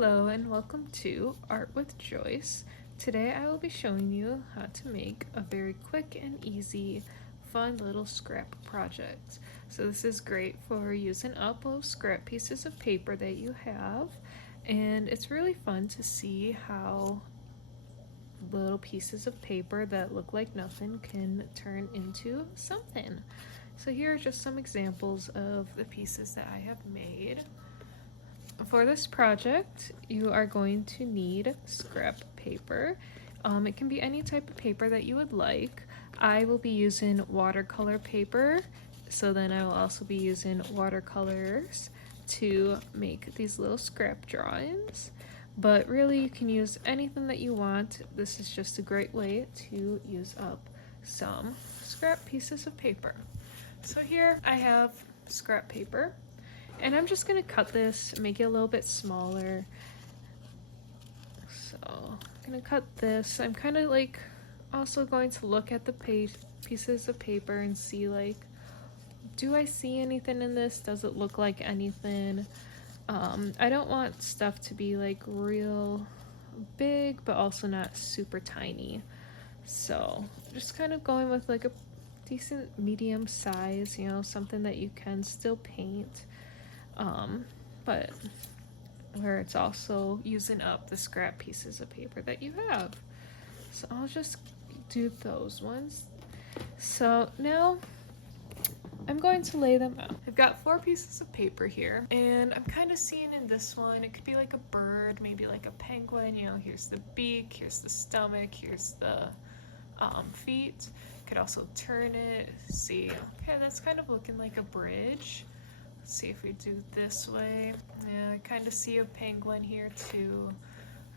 Hello and welcome to Art with Joyce. Today I will be showing you how to make a very quick and easy fun little scrap project. So this is great for using up those scrap pieces of paper that you have, and it's really fun to see how little pieces of paper that look like nothing can turn into something. So here are just some examples of the pieces that I have made. For this project, you are going to need scrap paper. It can be any type of paper that you would like. I will be using watercolor paper, so then I will also be using watercolors to make these little scrap drawings. But really, you can use anything that you want. This is just a great way to use up some scrap pieces of paper. So here I have scrap paper. And I'm just gonna cut this, make it a little bit smaller. So I'm gonna cut this. I'm kind of like also going to look at the pieces of paper and see like, do I see anything in this? Does it look like anything? I don't want stuff to be like real big, but also not super tiny. So just kind of going with like a decent medium size, something that you can still paint. But where it's also using up the scrap pieces of paper that you have. So I'll just do those ones. So now I'm going to lay them out. I've got 4 pieces of paper here, and I'm kind of seeing in this one, it could be like a bird, maybe like a penguin, here's the beak, here's the stomach, here's the feet. Could also turn it, see, okay, that's kind of looking like a bridge. See if we do this way. Yeah, I kind of see a penguin here too,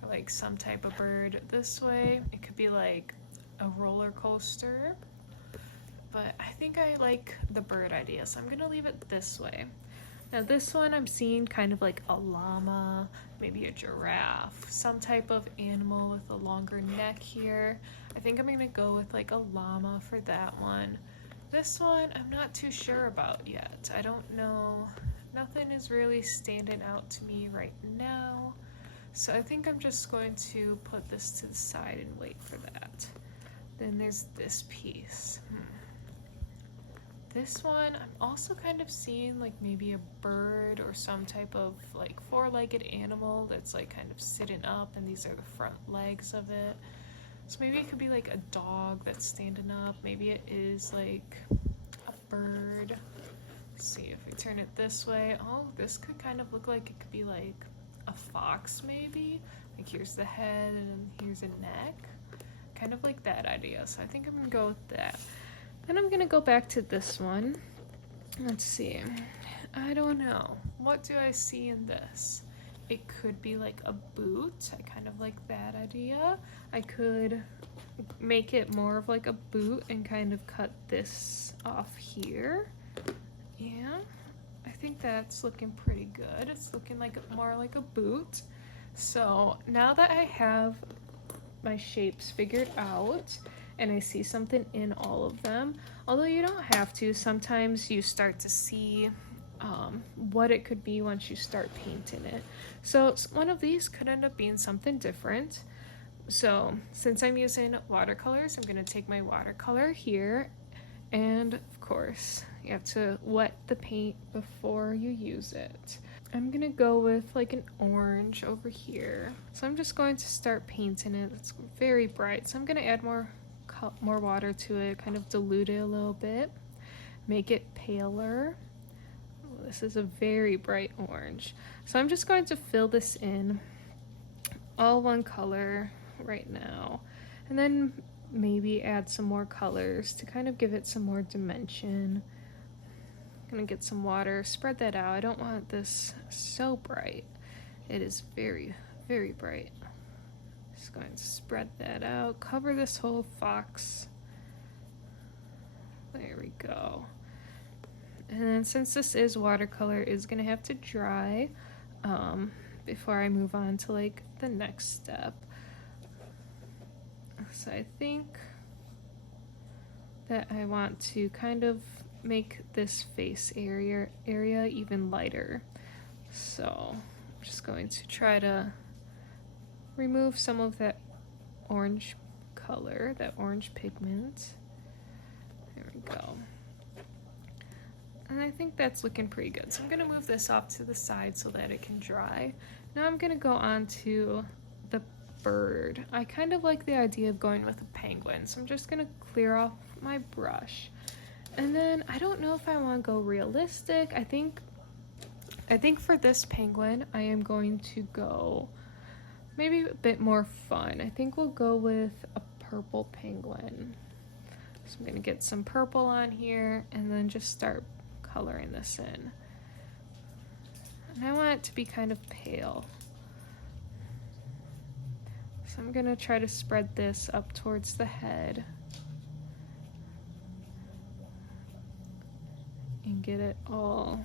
or like some type of bird this way. It could be like a roller coaster, but I think I like the bird idea, so I'm gonna leave it this way. Now this one I'm seeing kind of like a llama, maybe a giraffe, some type of animal with a longer neck here. I think I'm gonna go with like a llama for that one. This one I'm not too sure about yet. I don't know. Nothing is really standing out to me right now. So I think I'm just going to put this to the side and wait for that. Then there's this piece. This one I'm also kind of seeing like maybe a bird or some type of like 4-legged animal that's like kind of sitting up, and these are the front legs of it. So maybe it could be like a dog that's standing up. Maybe it is like a bird. Let's see if we turn it this way. Oh, this could kind of look like it could be like a fox maybe. Like here's the head and here's a neck. Kind of like that idea. So I think I'm gonna go with that. Then I'm gonna go back to this one. Let's see. I don't know. What do I see in this? It could be like a boot. I kind of like that idea. I could make it more of like a boot and kind of cut this off here. Yeah, I think that's looking pretty good. It's looking like more like a boot. So now that I have my shapes figured out and I see something in all of them, although you don't have to, sometimes you start to see what it could be once you start painting it. So one of these could end up being something different. So since I'm using watercolors, I'm going to take my watercolor here, and of course you have to wet the paint before you use it. I'm going to go with like an orange over here. So I'm just going to start painting it. It's very bright, so I'm going to add more water to it, kind of dilute it a little bit, make it paler. This is a very bright orange. So I'm just going to fill this in all one color right now, and then maybe add some more colors to kind of give it some more dimension. I'm gonna get some water, spread that out. I don't want this so bright. It is very, very bright. Just going to spread that out, cover this whole fox. There we go. And then since this is watercolor, it's gonna have to dry before I move on to like the next step. So I think that I want to kind of make this face area even lighter. So just going to try to remove some of that orange color, that orange pigment. There we go. And I think that's looking pretty good. So I'm gonna move this off to the side so that it can dry. Now I'm gonna go on to the bird. I kind of like the idea of going with a penguin, so I'm just gonna clear off my brush. And then I don't know if I want to go realistic. I think for this penguin I am going to go maybe a bit more fun. I think we'll go with a purple penguin. So I'm gonna get some purple on here and then just start coloring this in. And I want it to be kind of pale. So I'm gonna try to spread this up towards the head and get it all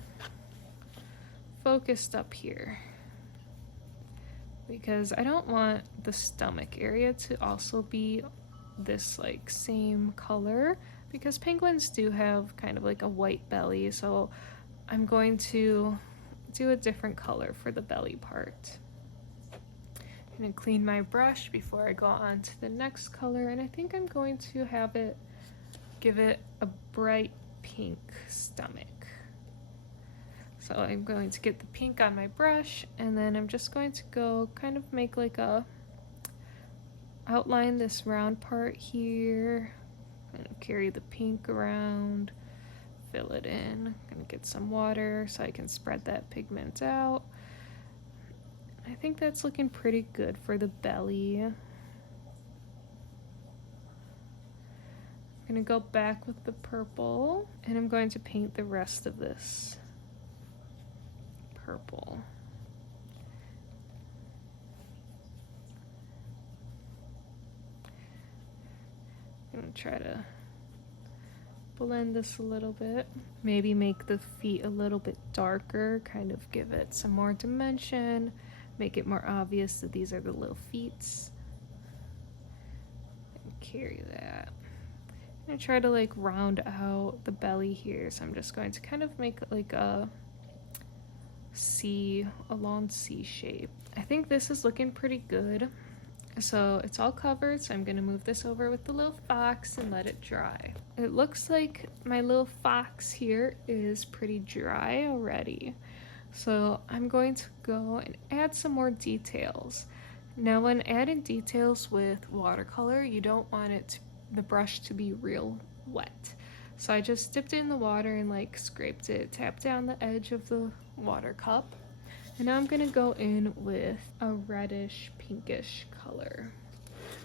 focused up here, because I don't want the stomach area to also be this like same color, because penguins do have kind of like a white belly, so I'm going to do a different color for the belly part. I'm going to clean my brush before I go on to the next color, and I think I'm going to give it a bright pink stomach. So I'm going to get the pink on my brush, and then I'm just going to go kind of make like outline this round part here, and carry the pink around, fill it in. I'm gonna get some water so I can spread that pigment out. I think that's looking pretty good for the belly. I'm gonna go back with the purple, and I'm going to paint the rest of this purple. I'm gonna try to blend this a little bit. Maybe make the feet a little bit darker, kind of give it some more dimension, make it more obvious that these are the little feet. And carry that. I'm gonna try to like round out the belly here, so I'm just going to kind of make like a long C shape. I think this is looking pretty good. So it's all covered, so I'm gonna move this over with the little fox and let it dry. It looks like my little fox here is pretty dry already. So I'm going to go and add some more details. Now when adding details with watercolor, you don't want the brush to be real wet. So I just dipped it in the water and like scraped it, tapped down the edge of the water cup. And now I'm gonna go in with a reddish pinkish color.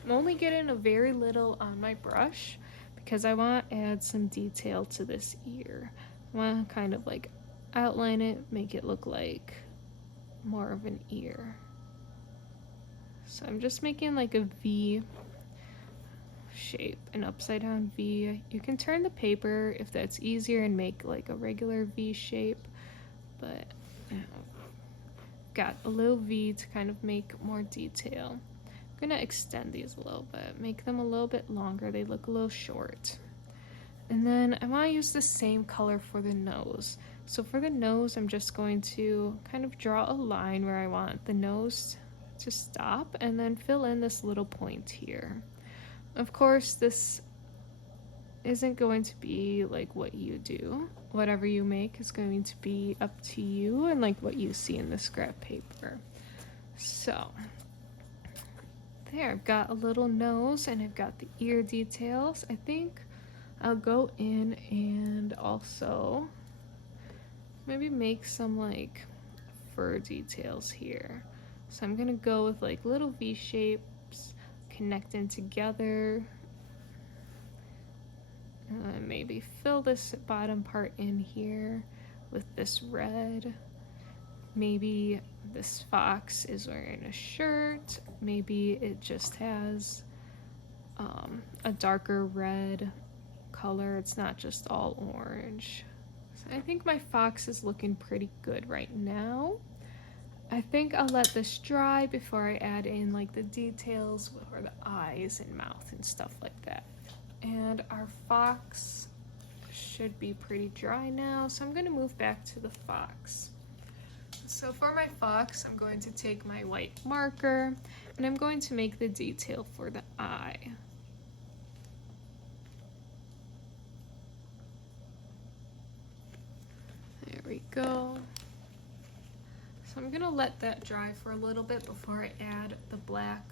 I'm only getting a very little on my brush because I want to add some detail to this ear. I want to kind of like outline it, make it look like more of an ear. So I'm just making like a V shape, an upside down V. You can turn the paper if that's easier and make like a regular V shape, but got a little V to kind of make more detail. I'm gonna extend these a little bit, make them a little bit longer. They look a little short. And then I want to use the same color for the nose. So for the nose, I'm just going to kind of draw a line where I want the nose to stop and then fill in this little point here. Of course, this isn't going to be like what you do. Whatever you make is going to be up to you and like what you see in the scrap paper. So there, I've got a little nose and I've got the ear details. I think I'll go in and also maybe make some like fur details here. So I'm gonna go with like little V shapes connecting together. Maybe fill this bottom part in here with this red. Maybe this fox is wearing a shirt. Maybe it just has a darker red color. It's not just all orange. So I think my fox is looking pretty good right now. I think I'll let this dry before I add in like the details or the eyes and mouth and stuff like that. And our fox should be pretty dry now, so I'm going to move back to the fox. So for my fox, I'm going to take my white marker and I'm going to make the detail for the eye. There we go. So I'm gonna let that dry for a little bit before I add the black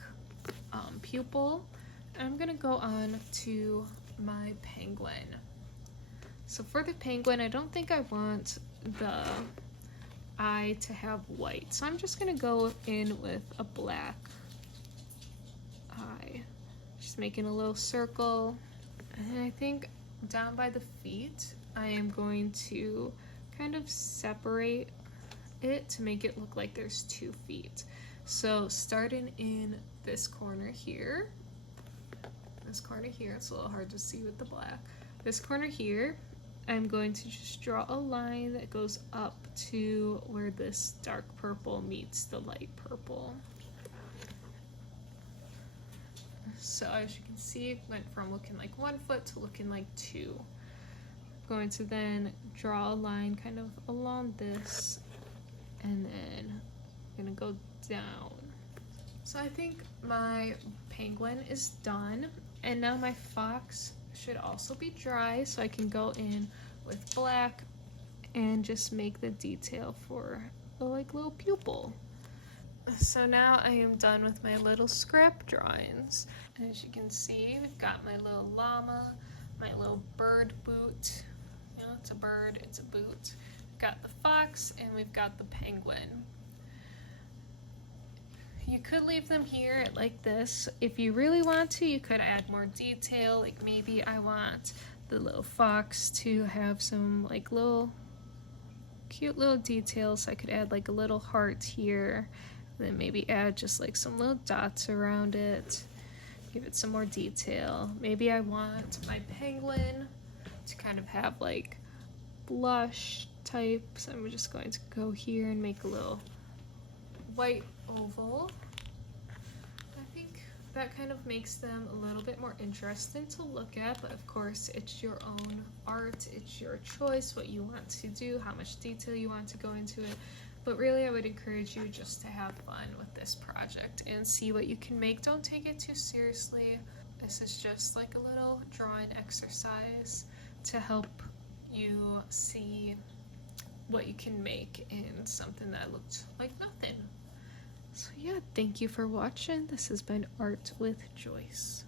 pupil. And I'm gonna go on to my penguin. So for the penguin, I don't think I want the eye to have white. So I'm just gonna go in with a black eye. Just making a little circle. And I think down by the feet, I am going to kind of separate it to make it look like there's 2 feet. So starting in this corner here, it's a little hard to see with the black. This corner here, I'm going to just draw a line that goes up to where this dark purple meets the light purple. So as you can see, it went from looking like 1 foot to looking like 2. I'm going to then draw a line kind of along this, and then I'm gonna go down. So I think my penguin is done, and now my fox should also be dry, so I can go in with black and just make the detail for the little pupil. So now I am done with my little scrap drawings. And as you can see, we've got my little llama, my little bird boot. You know, it's a bird, it's a boot. We've got the fox, and we've got the penguin. You could leave them here like this. If you really want to, you could add more detail. Like maybe I want the little fox to have some little cute little details. I could add like a little heart here, and then maybe add just like some little dots around it. Give it some more detail. Maybe I want my penguin to kind of have like blush type. So I'm just going to go here and make a little white oval. I think that kind of makes them a little bit more interesting to look at, but of course it's your own art, it's your choice what you want to do, how much detail you want to go into it. But really I would encourage you just to have fun with this project and see what you can make. Don't take it too seriously. This is just like a little drawing exercise to help you see what you can make in something that looked like nothing. So yeah, thank you for watching. This has been Art with Joyce.